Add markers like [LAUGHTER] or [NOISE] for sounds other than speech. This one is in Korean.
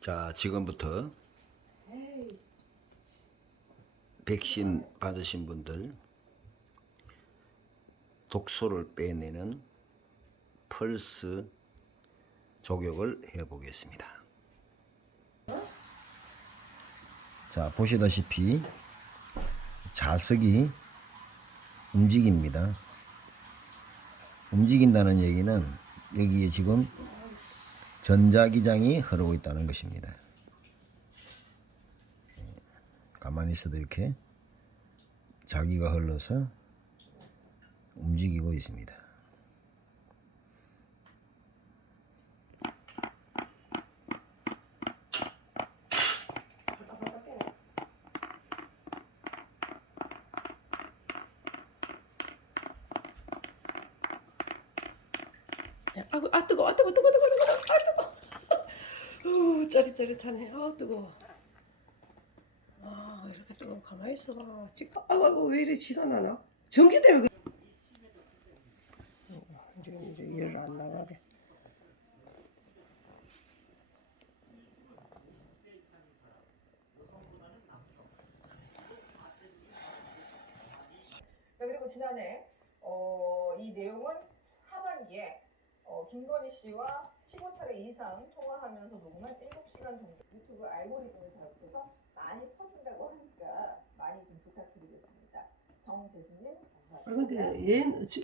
자, 지금부터 백신 받으신 분들 독소를 빼내는 펄스 조격을 해 보겠습니다. 자, 보시다시피 자석이 움직입니다. 움직인다는 얘기는 여기에 지금 전자기장이 흐르고 있다는 것입니다. 가만히 있어도 이렇게 자기가 흘러서 움직이고 있습니다. 아이고 아 뜨거 아 뜨거 뜨거 뜨거 뜨거 아 뜨거 우 [LAUGHS] 짜릿짜릿하네. 아 뜨거 아 이렇게 뜨거워 가만히 있어라 지 아이고 아이고 왜 이래 지가 나나? 전기 때문에 그... 어, 이제 열을 안 나가게. 자, 그리고 지난해 어, 이 내용은 하반기에 어, 김건희 씨와 15차례 이상 통화하면서 녹음한 7시간 정도 유튜브 알고리즘을 잘못해서 많이 퍼진다고 하니까 많이 좀 부탁드리겠습니다. 정재수님 아 감사합니다. 근데 얘